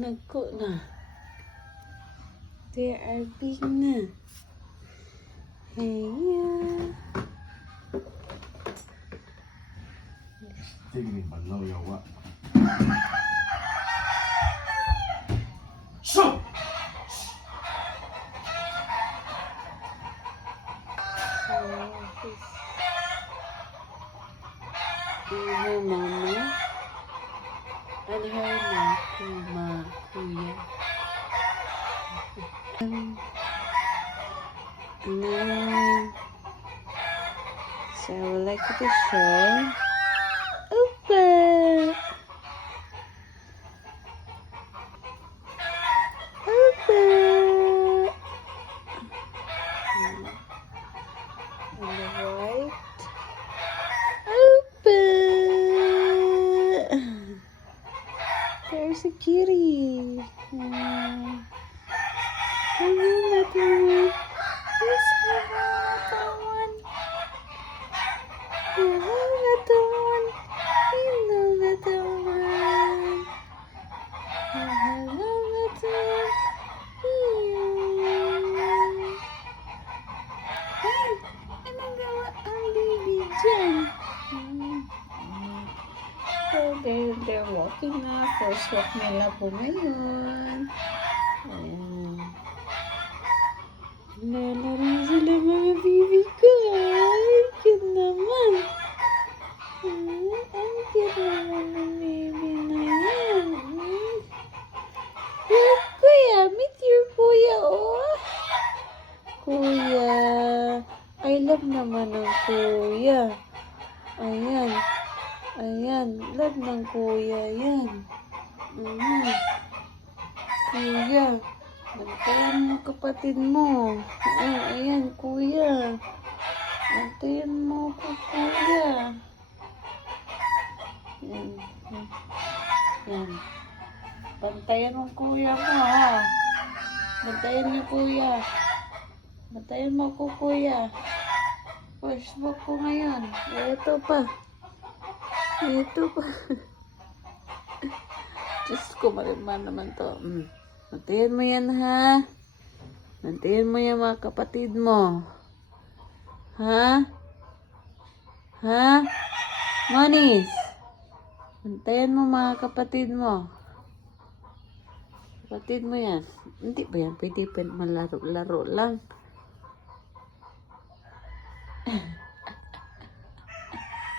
nagko na. They are big na. Hey, Tingin ba law yawa? Her mama and her kuya. So I would like to show Opa. On the right. There's a kitty. Hello, little one. Yes, hello, little one. Hello, little one. Hello, little one. Hello, little one. Hey, anong gawa ang baby dyan? So, they're walking na. First walk nila po ngayon. Ayan. Lalaro sila mga baby ko. Ay, cute naman. Ang cute naman ng baby na yan. Your kuya, meet your kuya, oh. Kuya. I love naman ng kuya. Ayan. Ayan, love ng kuya yan. Kuya, bantayan mo kapatid mo. Ayan, kuya. Bantayan mo ko, kuya. Ayan. Ayan. Bantayan mo kuya mo, ha. Bantayan niyo kuya. Bantayan mo ko, kuya. First walk ko ngayon. Ito pa. Ito pa. Diyos ko, marimman naman to. Bantayan mo yan, ha? Bantayan mo yan mga kapatid mo. Ha? Ha? Manis? Bantayan mo mga kapatid mo. Kapatid mo yan. Hindi ba yan? Pwede malaro-laro lang.